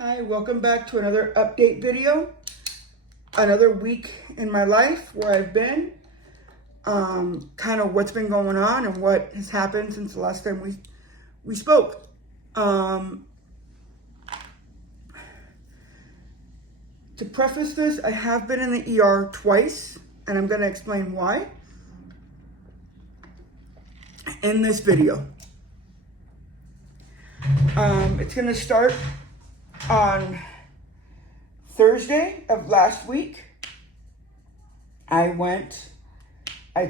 Hi, welcome back to another update video. Another week in my life where I've been, kind of what's been going on and what has happened since the last time we spoke. To preface this, I have been in the ER twice, and I'm going to explain why in this video. It's going to start on Thursday of last week. I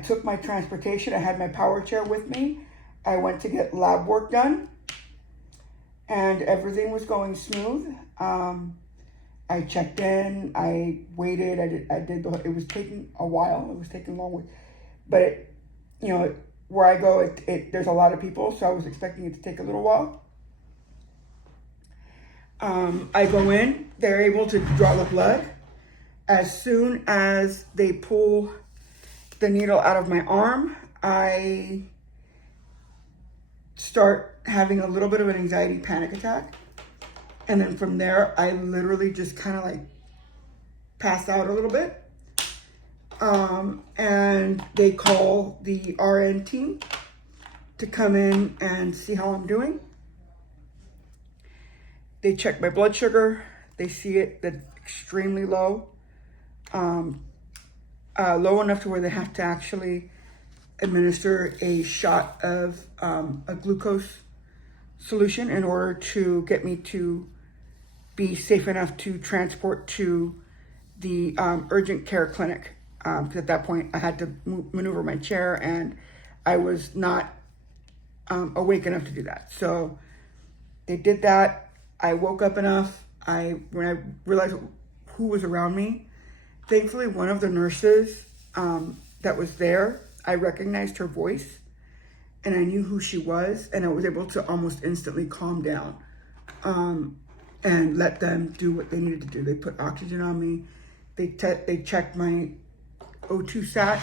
took my transportation. I had my power chair with me. I went to get lab work done, and everything was going smooth. I checked in. I waited. It was taking a while. It was taking long, but where I go, there's a lot of people, so I was expecting it to take a little while. I go in. They're able to draw the blood. As soon as they pull the needle out of my arm, I start having a little bit of an anxiety panic attack. And then from there, I literally just kind of like pass out a little bit. And they call the RN team to come in and see how I'm doing. They check my blood sugar. They see that's extremely low. Low enough to where they have to actually administer a shot of a glucose solution in order to get me to be safe enough to transport to the urgent care clinic. Because at that point, I had to maneuver my chair, and I was not awake enough to do that. So they did that. I woke up enough. When I realized who was around me, thankfully, one of the nurses that was there, I recognized her voice, and I knew who she was, and I was able to almost instantly calm down and let them do what they needed to do. They put oxygen on me. They checked my O2 sat,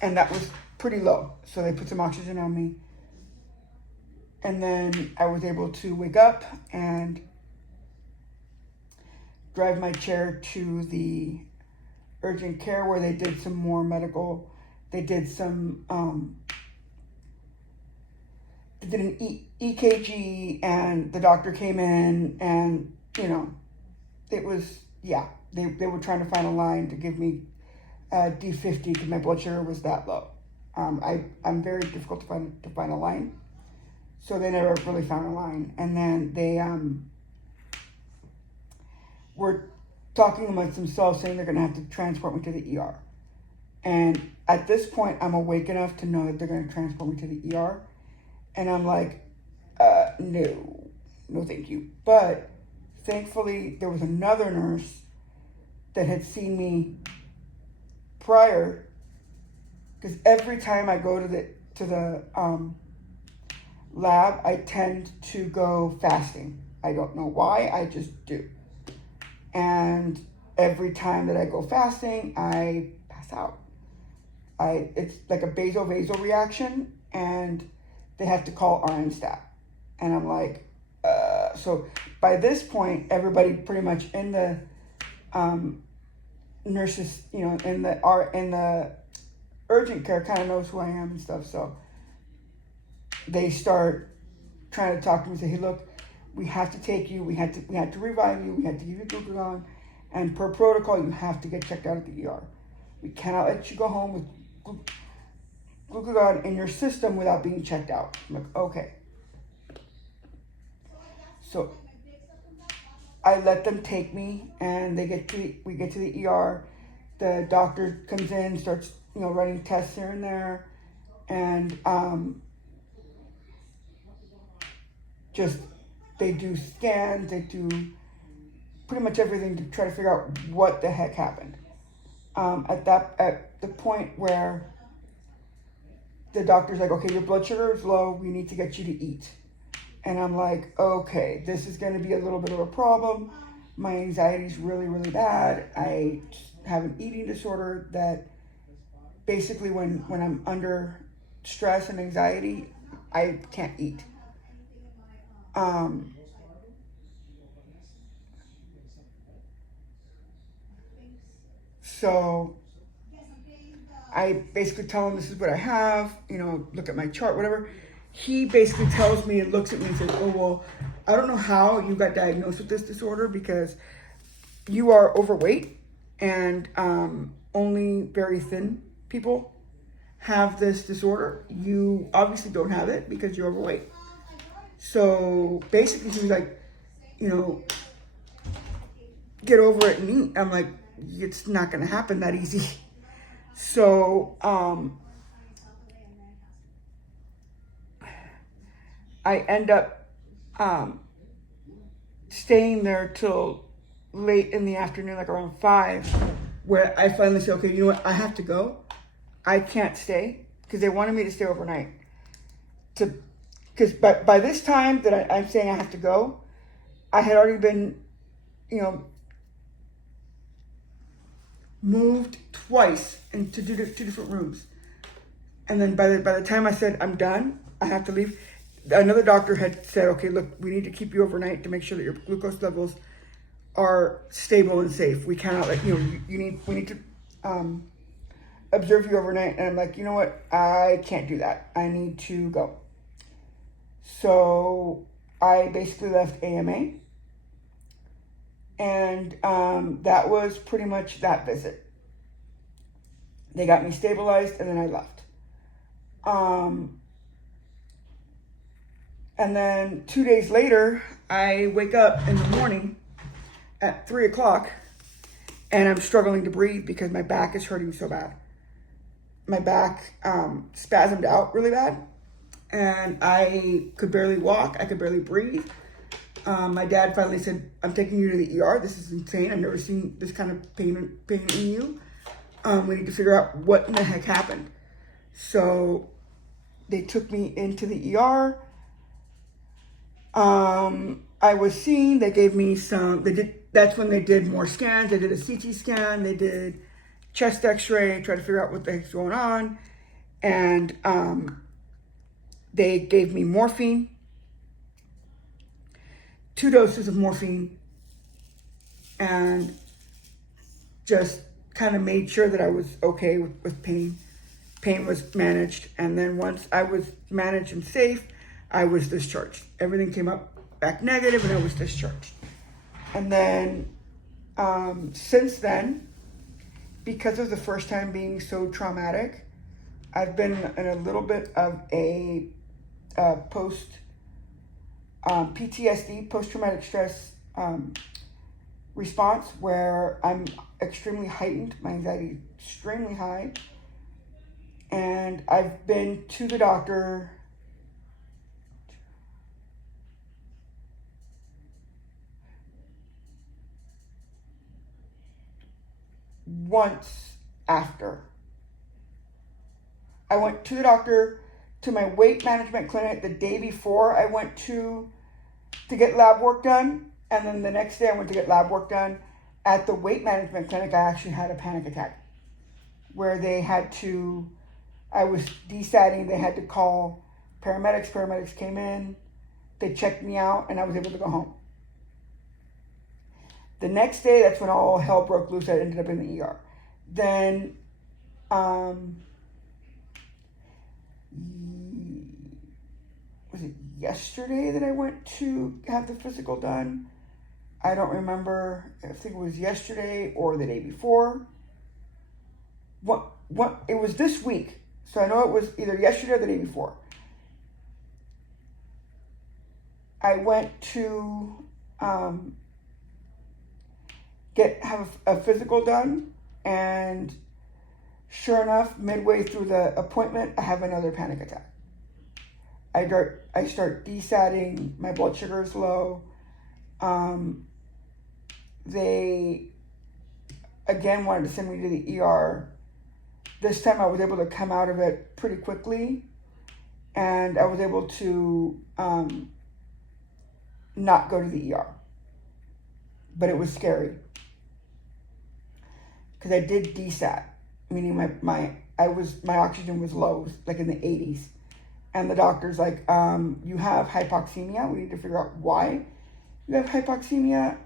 and that was pretty low. So they put some oxygen on me. And then I was able to wake up and drive my chair to the urgent care where they did some more medical. They did some, they did an EKG, and the doctor came in, and, it was, they were trying to find a line to give me D50 because my blood sugar was that low. I'm very difficult to find a line. So they never really found a line. And then they were talking amongst themselves, saying they're going to have to transport me to the ER. And at this point, I'm awake enough to know that they're going to transport me to the ER. And I'm like, no, thank you. But thankfully, there was another nurse that had seen me prior. Because every time I go to the lab, I tend to go fasting. I don't know why, I just do. And every time that I go fasting, I pass out. It's like a basal reaction, and they have to call RN stat. And I'm like, so by this point, everybody pretty much in the nurses, in the urgent care kind of knows who I am and stuff. So they start trying to talk to me and say, hey, look, we have to take you. We had to revive you. We had to give you glucagon. And per protocol, you have to get checked out at the ER. We cannot let you go home with glucagon in your system without being checked out. I'm like, okay. So I let them take me, and we get to the ER. The doctor comes in, starts, running tests here and there. And, they do scans, they do pretty much everything to try to figure out what the heck happened. At the point where the doctor's like, okay, your blood sugar is low, we need to get you to eat. And I'm like, okay, this is going to be a little bit of a problem. My anxiety is really, really bad. I have an eating disorder that basically when I'm under stress and anxiety, I can't eat. So I basically tell him this is what I have, look at my chart, whatever. He basically tells me and looks at me and says, oh, well, I don't know how you got diagnosed with this disorder because you are overweight and only very thin people have this disorder. You obviously don't have it because you're overweight. So basically he was like, get over it and eat. I'm like, it's not going to happen that easy. So I end up staying there till late in the afternoon, like around 5, where I finally said, okay, you know what? I have to go. I can't stay because they wanted me to stay overnight. Because by this time that I'm saying I have to go, I had already been, moved twice into two different rooms. And then by the time I said I'm done, I have to leave, another doctor had said, okay, look, we need to keep you overnight to make sure that your glucose levels are stable and safe. We cannot we need to observe you overnight. And I'm like, you know what? I can't do that. I need to go. So I basically left AMA. And that was pretty much that visit. They got me stabilized and then I left. And then 2 days later, I wake up in the morning at 3 o'clock and I'm struggling to breathe because my back is hurting so bad. My back spasmed out really bad and I could barely walk. I could barely breathe. My dad finally said, I'm taking you to the ER. This is insane. I've never seen this kind of pain in you. We need to figure out what in the heck happened. So they took me into the ER. I was seen. They gave me that's when they did more scans. They did a CT scan. They did chest x-ray, tried to figure out what the heck's going on. And they gave me morphine. 2 doses of morphine and just kind of made sure that I was okay with pain. Pain was managed. And then once I was managed and safe, I was discharged. Everything came up back negative and I was discharged. And then since then, because of the first time being so traumatic, I've been in a little bit of a PTSD, post-traumatic stress response, where I'm extremely heightened. My anxiety is extremely high. And I've been to the doctor once after. I went to the doctor to my weight management clinic the day before I went to get lab work done. And then the next day I went to get lab work done. At the weight management clinic, I actually had a panic attack where I was desatting. They had to call paramedics. Paramedics came in. They checked me out and I was able to go home. The next day, that's when all hell broke loose. I ended up in the ER. Then, was it yesterday that I went to have the physical done? I don't remember. I think it was yesterday or the day before. It was this week. So I know it was either yesterday or the day before. I went to have a physical done, and sure enough, midway through the appointment, I have another panic attack. I start desatting, my blood sugar is low. They again wanted to send me to the ER. This time I was able to come out of it pretty quickly, and I was able to not go to the ER. But it was scary because I did desat, meaning my oxygen was low, like in the 80s. And the doctor's like, you have hypoxemia. We need to figure out why you have hypoxemia.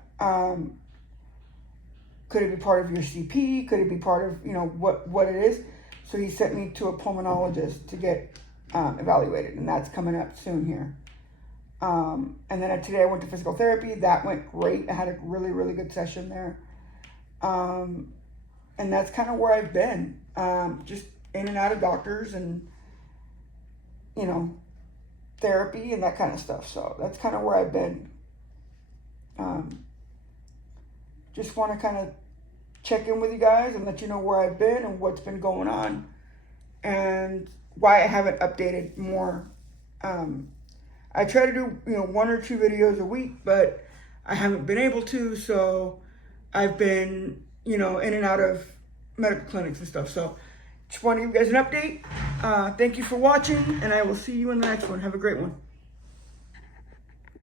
Could it be part of your CP? Could it be part of, what it is? So he sent me to a pulmonologist to get evaluated, and that's coming up soon here. And then today I went to physical therapy. That went great. I had a really, really good session there. And that's kind of where I've been. Just in and out of doctors and, therapy and that kind of stuff. So that's kind of where I've been. Just want to kind of check in with you guys and let you know where I've been and what's been going on and why I haven't updated more. I try to do, 1 or 2 videos a week, but I haven't been able to. So I've been, in and out of medical clinics and stuff. So just want to give you guys an update. Thank you for watching, and I will see you in the next one. Have a great one.